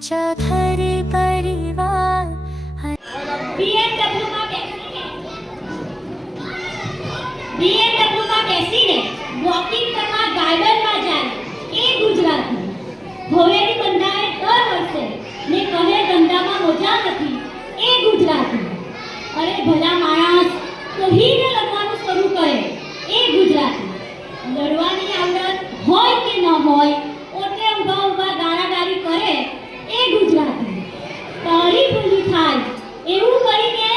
घरे परिवार BMW માં બેસીને વોકિંગ કરવા ગાર્ડનમાં જાય એ ગુજરાતી. ભોવેડી બંધાએ દર વર્ષે ને કહે ધંધામાં મોજા નથી એ ગુજરાતી. અરે ભલા માણસ કહીને લડવાનું શરૂ કરે એ ગુજરાતી. લડવાની આવડત હોય કે ન હોય ઓટલે ઊભા ઊભા ગાળાગાળી કરે એ ગુજરાતી. તારી ભૂલી થાય એવું કરીને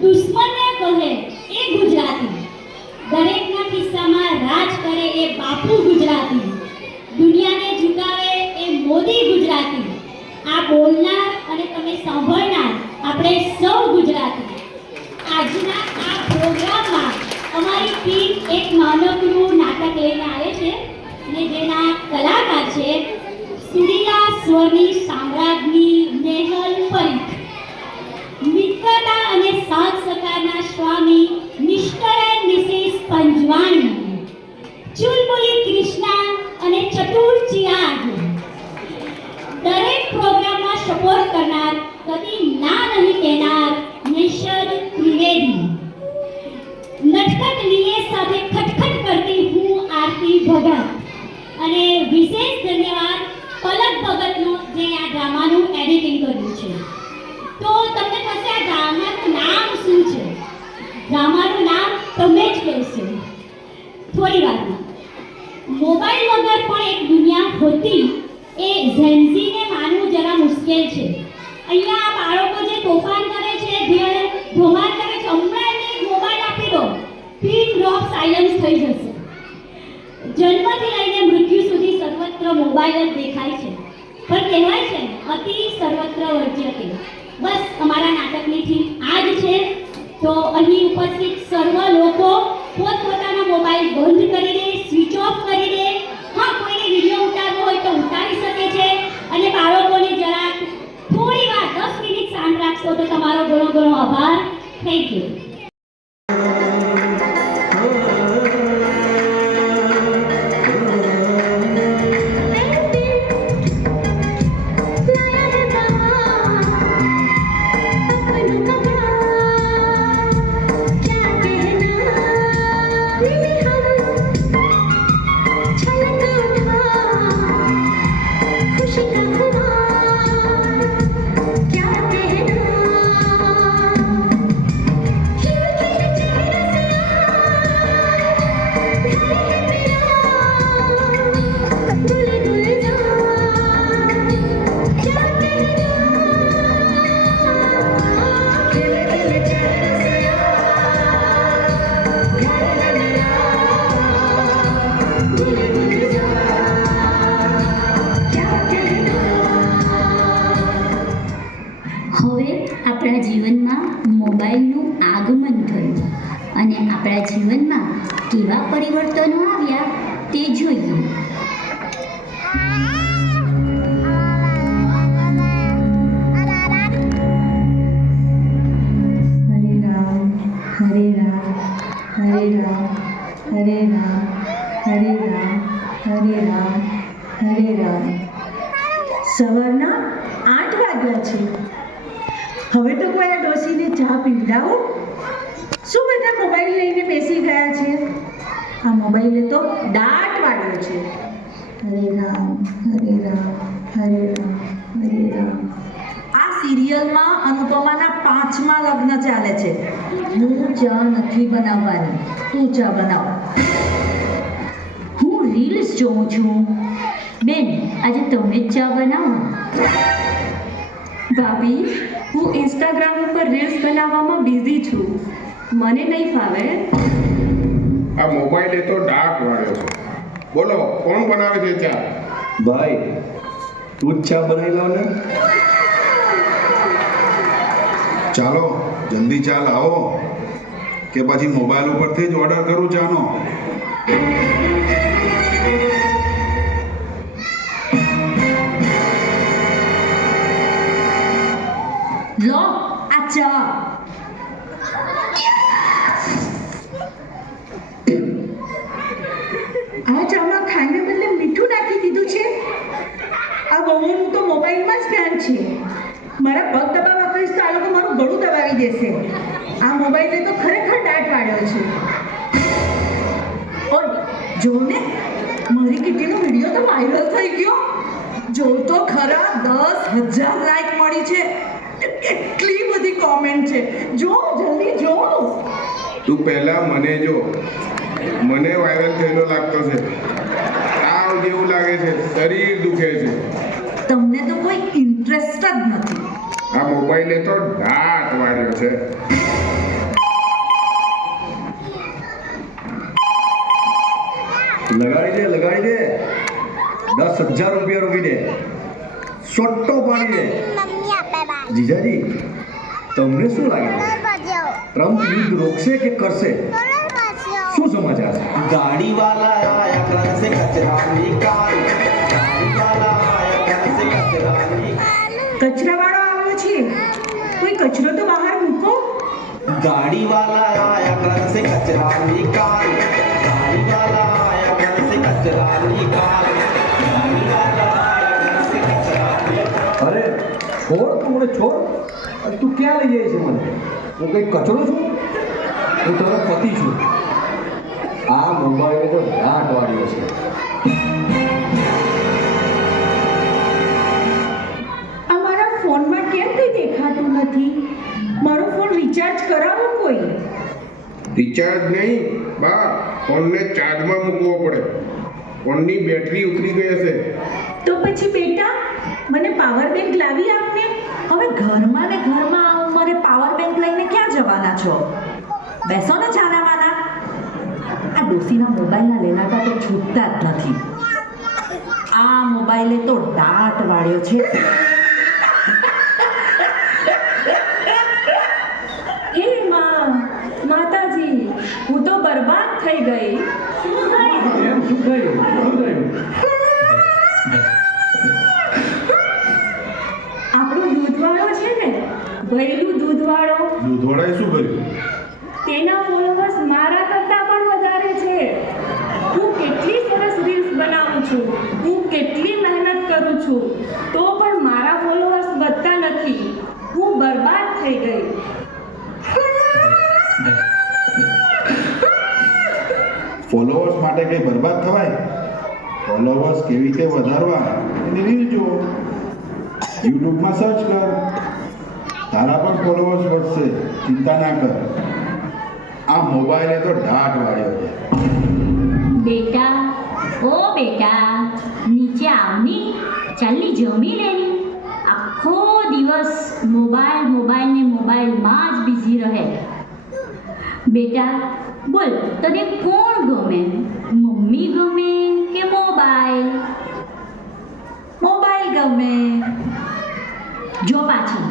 દુશ્મનને કહે એ ગુજરાતી. દરેકના કિસ્સામાં રાજ કરે એ બાપુ ગુજરાતી. દુનિયાને ઝુકાવે એ મોદી ગુજરાતી. આ બોલનાર અને તમે સાંભળનાર આપણે સૌ ગુજરાતી. આજના આ પ્રોગ્રામમાં અમારી ટીમ એક નાનકડું નાટક લઈને આવે છે અને જેના કલાકાર છે સુરીલા સ્વરની સામ્રાજ્ઞી નેહલ પરીખ, મિત્રતા અને સાથ સહકારના સ્વામી મિસ્ટર એન્ડ મિસિસ પંજવાણી, ચુલબુલી કૃષ્ણા અને ચતુર ચિરાગ. દરેક પ્રોગ્રામમાં સપોર્ટ કરનાર, કદી ના નહીં કહેનાર નિષદ ત્રિવેદી. નટખટ લીએ સાથે ખટખટ કરતી હું આરતી ભગત. અને વિશેષ ધન્યવાદ પલક ભગતનો જે આ ડ્રામાનું એડિટિંગ કર્યું છે. તો તમને થશે આ ડ્રામાનું નામ શું છે? ડ્રામાનું નામ તમે જ કહેશો થોડી વારમાં. મોબાઈલ વગર પણ એક દુનિયા હોતી એ ઝેન્ઝીને માનવું જરા મુશ્કેલ છે. અહીંયા આ બાળકો જે તોફાન કરે છે, જે ધોમાર કરે છે, હમણાં એમને મોબાઈલ આપી દો, પિન ડ્રોપ સાયલન્સ થઈ જશે. જન્મથી લઈને મૃત્યુ સુધી સર્વત્ર મોબાઈલ જ દેખાય છે. પણ કહેવાય છે અતિ સર્વત્ર વર્જ્યતે. બસ અમારા નાટકની થીમ આ જ છે. તો અહીં ઉપસ્થિત સર્વ લોકો પોતપોતાના મોબાઈલ બંધ કરી દે, સ્વિચ ઓફ કરી દે. હા, કોઈને વિડીયો ઉતારવો હોય તો ઉતારી શકે છે. અને બાળકોને જરાક થોડી વાર 10 મિનિટ શાંત રાખશો તો તમારો ઘણો ઘણો આભાર. Thank you. હવે આપણા જીવનમાં મોબાઈલનું આગમન થયું અને આપણા જીવનમાં કેવા પરિવર્તનો આવ્યા તે જોઈએ. હરે રામ હરે રામ હરે રામ હરે રામ હરે રામ હરે રામ હરે રામ. સવારના 8 વાગ્યા છે. હવે તો કોઈ આ ડોસીને ચા પીવડાવો. શું બધા મોબાઈલ લઈને બેસી ગયા છે? આ મોબાઈલે તો દાટ વાળ્યો છે. હરે રામ હરે રામ હરે રામ હરે રામ. આ સિરિયલમાં અનુપમાના 5મા લગ્ન ચાલે છે. હું ચા નથી બનાવવાની, તું ચા બનાવ. હું રીલ્સ જોઉં છું. બેન, આજે તમે જ ચા બનાવો. ભાભી, હું ઇન્સ્ટાગ્રામ ઉપર રીલ્સ બનાવવામાં બિઝી છું. મને નહીં ફાવે. આ મોબાઈલે તો ડાર્ક વાળ્યો છે. બોલો, કોણ બનાવે છે ચા? ભાઈ, તું જ ચા બનાવી લાવ ને. ચાલો જલ્દી ચા લાવો કે પછી મોબાઈલ ઉપરથી જ ઓર્ડર કરું ચાનો. લો આ ચા. આ ચામાં ખાંડને બદલે મીઠું નાખી દીધું છે. આ વહુનું તો મોબાઈલમાં જ ધ્યાન છે. મારા પગ દબાવવા કહીશ તો આ લોકો મારું ગળું દબાવી દેશે. આ મોબાઈલે તો ખરેખર દાટ વાળ્યો છે. ઓય જો ને, મારી કિટીનો વિડીયો તો વાયરલ થઈ ગયો. જો તો ખરા 10,000 લાઈક મળી છે. કેટલી બધી કોમેન્ટ છે. જો જલ્દી જો. તું પહેલા મને જો, મને વાયરલ થયેલો લાગતો છે. તાવ જેવું લાગે છે, શરીર દુખે છે. તમને તો કોઈ ઇન્ટરેસ્ટ જ નથી. આ મોબાઈલે તો દાટ વાળ્યો છે. લગાડી દે 10,000 રૂપિયા રોકી દે, સોટ્ટો પાડી દે. જીજાજી, તમને શું લાગે છે? ટ્રમ્પ યુદ્ધ રોકશે કે કરશે? શું સમાચાર છે? गाड़ी वाला आया घर से कचरा निकाल, गाड़ी वाला आया घर से कचरा निकाल, કચરાવાળો આવ્યો છે. કોઈ કચરો તો બહાર મૂકો. गाड़ी वाला आया घर से कचरा निकाल, गाड़ी वाला आया घर से कचरा निकाल, गाड़ी वाला आया घर से कचरा निकाल. અરે છોડ, તું મને છોડ. અરે તું ક્યાં લઈ જાય છે મને? હું કંઈ કચરો છું? હું તારો પતિ છું. આ મોબાઈલે તો દાટ વાળ્યો છે. આ મારા ફોનમાં કેમ કંઈ દેખાતું નથી? મારો ફોન રિચાર્જ કરાવો કોઈ. રિચાર્જ નહીં બા, ફોનને ચાર્જમાં મૂકવો પડે. ફોનની બેટરી ઉતરી ગઈ હશે. તો પછી બેટા મને પાવર બેંક લાવી આપને. હવે ઘરમાં ને ઘરમાં મને પાવર બેંક લઈને ક્યાં જવાના છો? બેસો ને જાનાવાના. આ ડોસીના મોબાઈલના લેલાતા તો છૂટતા જ નથી. આ મોબાઈલે તો દાટ વાળ્યો છે. હે માં, માતાજી, હું તો બરબાદ થઈ ગઈ. એમ શું થયું? આપણું દૂધવાળો છે ને, ભૈલું દૂધવાળો, દૂધવાળાએ શું કર્યું? તેના ફોલોવર્સ મારા કરતાં પણ વધારે છે. હું કેટલી સરસ રીલ્સ બનાવું છું, હું કેટલી મહેનત કરું છું, તો પણ મારા ફોલોવર્સ વધતા નથી. હું બરબાદ થઈ ગઈ. ફોલોવર્સ માટે કંઈ બરબાદ થવાય? ફોલોવર્સ કેવી રીતે વધારવા એની રીલ જો, યુટ્યુબમાં સર્ચ કર, તારા પણ ફોલોવર્સ વધશે. ચિંતા ના કર. આ મોબાઈલે તો દાટ વાળ્યો છે. બેટા, ઓ બેટા, નીચે આવની. ચાલની જમી લેની. આખો દિવસ મોબાઈલ ને મોબાઈલમાં જ બિઝી રહે. બેટા બોલ, તને કોણ ગમે? મમ્મી ગમે કે મોબાઈલ? મોબાઈલ ગમે. જો પાછી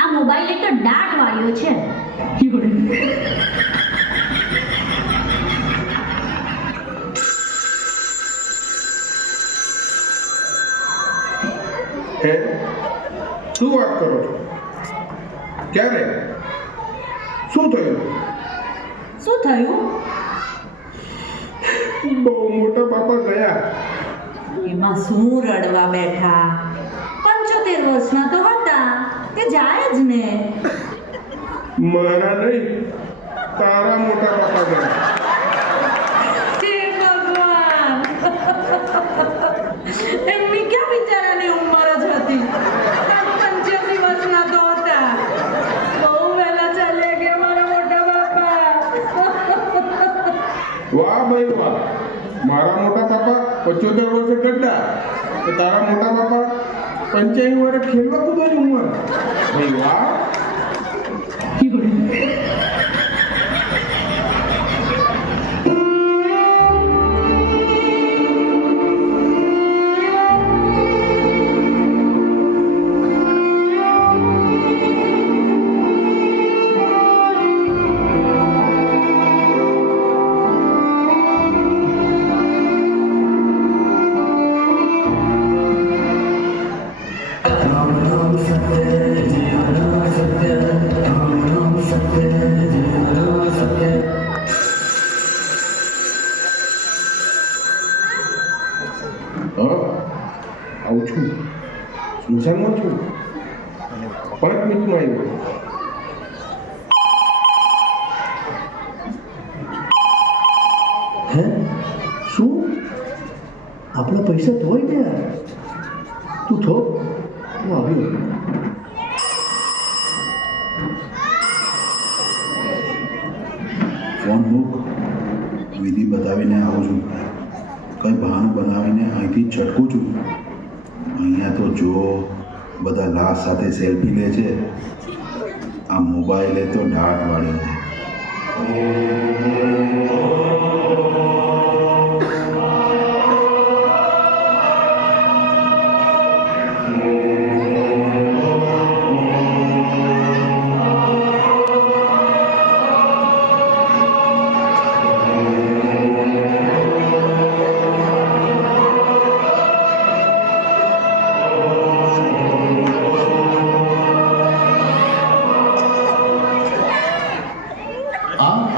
આ મોબાઈલે તો દાટ વાળ્યો છે. હે, શું વાત કરો છો? ક્યારે? શું થયું? શું થયું? બહુ મોટા બાપા ગયા. એમાં શું રડવા બેઠા? 75 વર્ષના તો હતા, તે જાય જ ને. મારા નહીં, તારા મોટા બાપા ગયા. હે ભગવાન! એમની ક્યાં બિચારાની ઉંમર જ હતી? 85 વર્ષના તો હતા. બહુ વહેલા ચાલ્યા ગયા મારા મોટા બાપા. વાહ ભાઈ વાહ, મારા મોટા બાપા 75 વર્ષે ગड्ढा, તો તારા મોટા બાપા 85 વર્ષે ખેલવા કૂદવાની ઉંમર. ભાઈ વાહ. राम राम सत्य, जय राम सत्य, राम राम सत्य. 5 મિનિટમાં આવ્યો. હે શું આપણા પૈસા ધોઈ ગયા? તું થો હું આવ્યો. ફોન મૂક, વિધિ બતાવીને આવું છું. કંઈ બહાનું બનાવીને અહીંથી છટકું છું. અહીંયા તો જો બધા લાશ સાથે સેલ્ફી લે છે. આ મોબાઈલે તો દાટ વાળ્યો છે.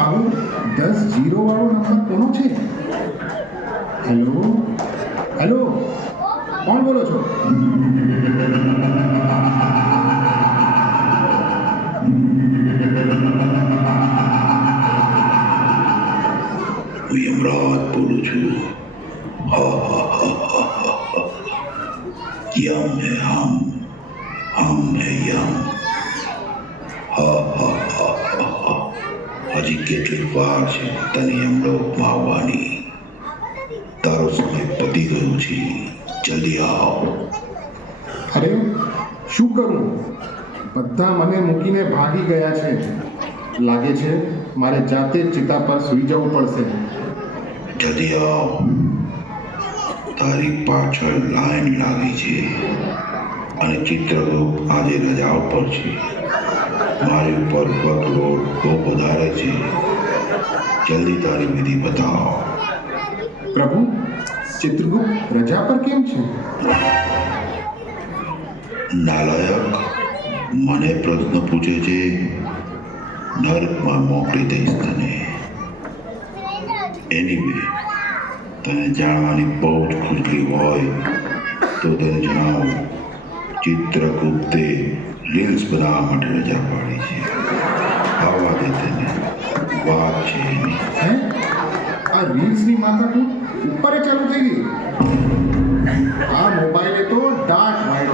આવું 10-0 વાળો નંબર કોનો છે? હેલો હેલો, કોણ બોલો છો? હું યમરાજ બોલું છું. યમ હે હમ હે યમ. હજી કેટલીક વાર છે તને યમલોકમાં આવવાની. તારો સમય પતી ગયો છે. જલ્દી આવ. અરે શું કરું? બધા મને મૂકીને ભાગી ગયા છે. લાગે છે મારે જાતે જ ચિતા પર સૂઈ જવું પડશે. જલ્દી આવ. તારી પાછળ લાઈન લાગી છે અને ચિત્રગુપ્ત આજે રજાઓ પર છે. મારી ઉપર વર્કલોડ બહુ વધારે છે. જલ્દી તારી વિધિ બતાવ. પ્રભુ, ચિત્રગુપ્ત રજા પર કેમ છે? નાલાયક, મને પ્રશ્ન પૂછે છે. નર્કમાં મોકલી દઈશ તને. એનીવે, તને જાણવાની બહુ જ ખુશી હોય તો તને જણાવું. ચિત્રગુપ્તે રીલ્સ બનાવવા માટે રજા પાડી છે. આવવા દે તેને, વાત છે એની. હે, આ રીલ્સની માથાકૂટ ઉપર ચાલુ થઈ ગઈ. આ મોબાઈલે તો દાટ વાળ્યો